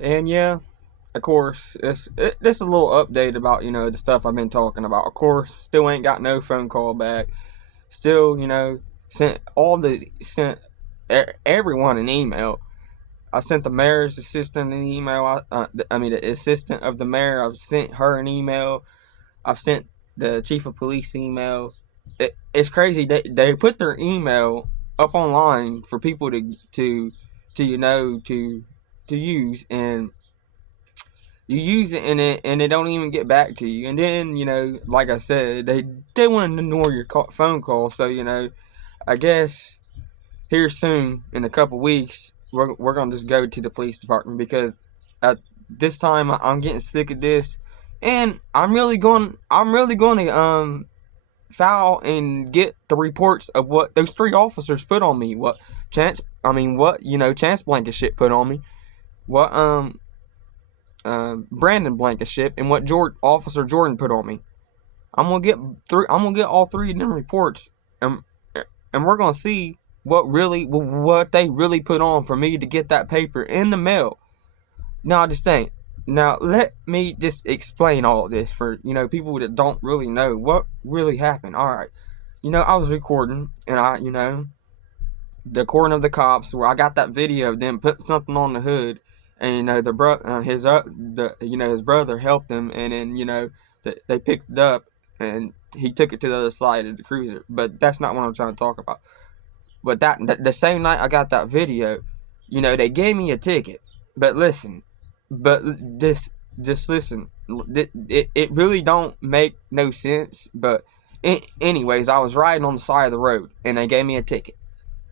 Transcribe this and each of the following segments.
And yeah, of course, this is a little update about, the stuff I've been talking about. Of course, still ain't got no phone call back. Still, sent everyone an email. I sent the mayor's assistant an email. The assistant of the mayor. I've sent her an email. I've sent the chief of police email. It's crazy. They put their email up online for people to use, and you use it, and they don't even get back to you. And then, like I said, they want to ignore your phone call. So, I guess here soon, in a couple weeks, we're gonna just go to the police department, because at this time I'm getting sick of this, and I'm really going to file and get the reports of what those three officers put on me. Chance Blankenship put on me. What Brandon Blankenship, and what Officer Jordan put on me. I'm gonna get all three of them reports, and we're gonna see what they really put on for me to get that paper in the mail. Now, just think. Now, let me just explain all of this for people that don't really know what really happened. All right, I was recording, and the recording of the cops, where I got that video of them put something on the hood, and his brother helped him, and then they picked it up, and he took it to the other side of the cruiser. But that's not what I'm trying to talk about. But the same night I got that video, they gave me a ticket. But listen, just listen. It really don't make no sense. But anyways, I was riding on the side of the road, and they gave me a ticket.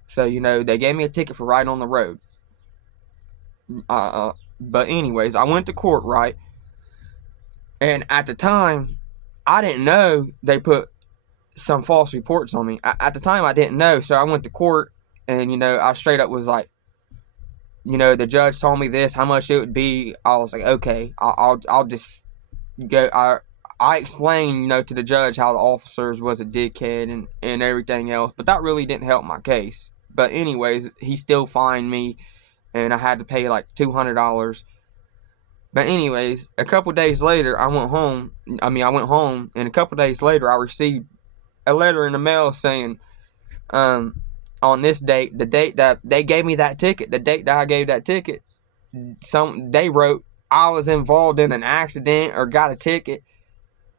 So they gave me a ticket for riding on the road. But anyways, I went to court, right? And at the time, I didn't know they put some false reports on me. At the time, I didn't know, so I went to court, and I straight up was like, the judge told me this, how much it would be. I was like, okay, I'll just go. I explained, to the judge how the officers was a dickhead and everything else, but that really didn't help my case. But anyways, he still fined me, and I had to pay like $200. But anyways, a couple days later, I went home, and a couple days later, I received a letter in the mail saying, on this date, the date that they gave me that ticket, the date that I gave that ticket, they wrote I was involved in an accident or got a ticket,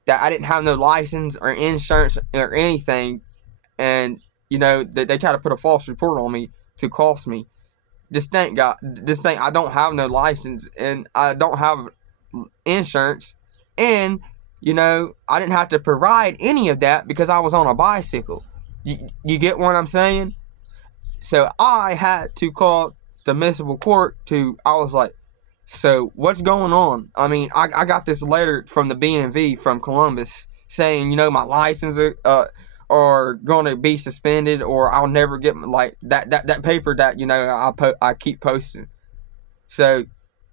that I didn't have no license or insurance or anything, and they tried to put a false report on me to cost me. This thing, I don't have no license, and I don't have insurance, and I didn't have to provide any of that because I was on a bicycle. You get what I'm saying? So I had to call the municipal court I was like, so what's going on? I got this letter from the BMV from Columbus saying, my license are going to be suspended, or I'll never get that paper that I keep posting. So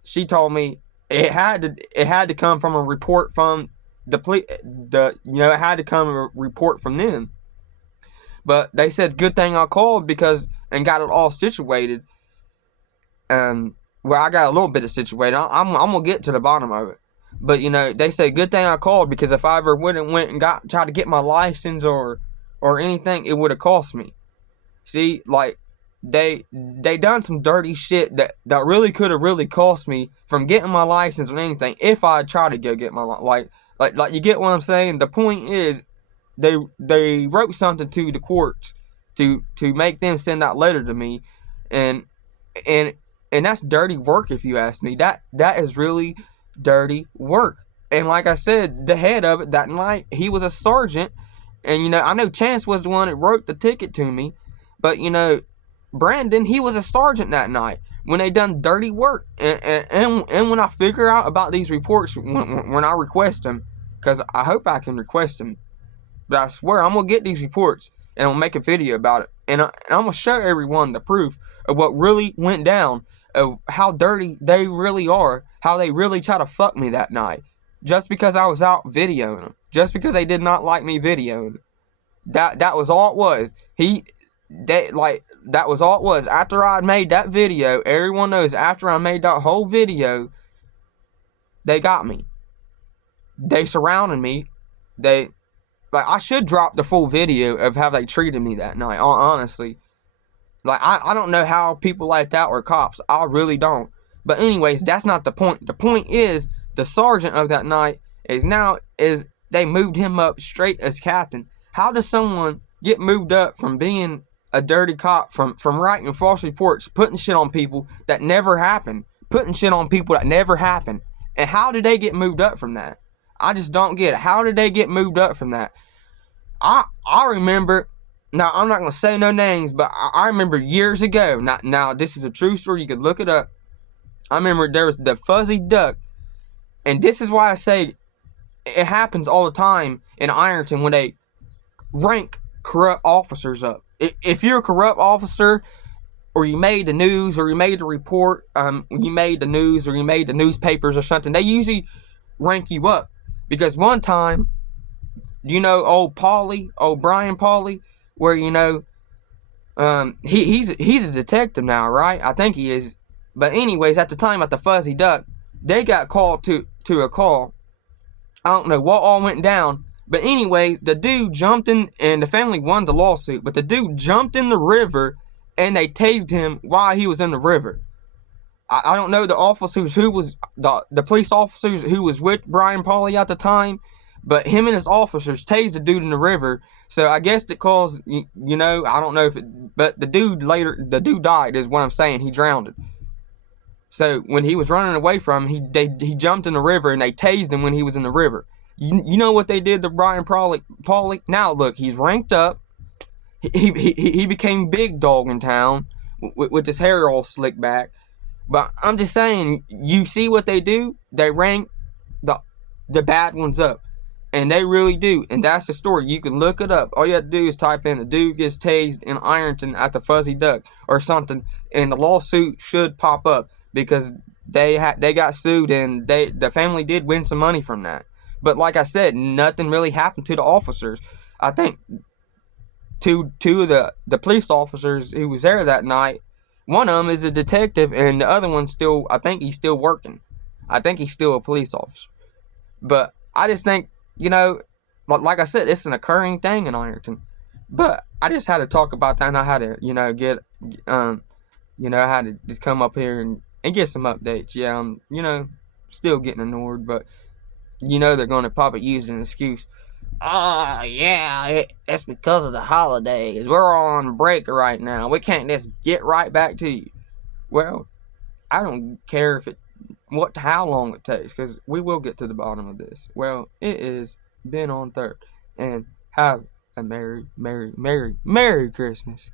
she told me it had to come from a report from it had to come a report from them. But they said, good thing I called and got it all situated. Well, I got a little bit of situated. I'm gonna get to the bottom of it. But they said, good thing I called, because if I ever went and tried to get my license or anything, it would have cost me. See, they done some dirty shit that really could have really cost me from getting my license or anything if I tried to go get my like you get what I'm saying? The point is, they wrote something to the courts to make them send that letter to me, and that's dirty work, if you ask me. That is really dirty work. And like I said, the head of it that night, he was a sergeant, and I know Chance was the one that wrote the ticket to me, but Brandon, he was a sergeant that night when they done dirty work. And when I figure out about these reports, when I request them, because I hope I can request them, but I swear I'm gonna get these reports, and I'm gonna make a video about it, and I'm gonna show everyone the proof of what really went down, of how dirty they really are, how they really try to fuck me that night, just because I was out videoing them, just because they did not like me videoing. That was all it was. that was all it was. After I made that video, everyone knows, after I made that whole video, they got me. They surrounded me. I should drop the full video of how they treated me that night, honestly. I don't know how people like that were cops. I really don't. But anyways, that's not the point. The point is, the sergeant of that night is they moved him up straight as captain. How does someone get moved up from being a dirty cop, from writing false reports, putting shit on people that never happened, putting shit on people that never happened? And how did they get moved up from that? I just don't get it. How did they get moved up from that? I remember, now I'm not going to say no names, but I remember years ago, now this is a true story, you could look it up. I remember there was the Fuzzy Duck, and this is why I say it happens all the time in Ironton when they rank corrupt officers up. If you're a corrupt officer, or you made the news, or you made the report, you made the news, or you made the newspapers or something, they usually rank you up. Because one time, old Brian Pauly, where he's a detective now, right? I think he is. But anyways, at the time at the Fuzzy Duck, they got called to a call. I don't know what all went down, but anyways, the dude jumped in, and the family won the lawsuit. But the dude jumped in the river, and they tased him while he was in the river. I don't know the officers who was the police officers who was with Brian Pauly at the time, but him and his officers tased the dude in the river. So I guess it caused, I don't know if it, but the dude died, is what I'm saying. He drowned. So when he was running away from him, he jumped in the river, and they tased him when he was in the river. You know what they did to Brian Pauly? Now look, he's ranked up. He became big dog in town with his hair all slicked back. But I'm just saying, you see what they do? They rank the bad ones up. And they really do. And that's the story. You can look it up. All you have to do is type in, "the dude gets tased in Ironton at the Fuzzy Duck," or something. And the lawsuit should pop up. Because they got sued, and the family did win some money from that. But like I said, nothing really happened to the officers. I think two of the police officers who was there that night, one of them is a detective, and the other one I think he's still working. I think he's still a police officer. But I just think, like I said, it's an occurring thing in Ironton. But I just had to talk about that, and I had to, I had to just come up here and get some updates. Yeah, I'm, still getting annoyed, but, they're going to probably use an excuse. It's because of the holidays. We're all on break right now. We can't just get right back to you. Well, I don't care how long it takes, because we will get to the bottom of this. Well, it is been on third, and have a Merry Christmas.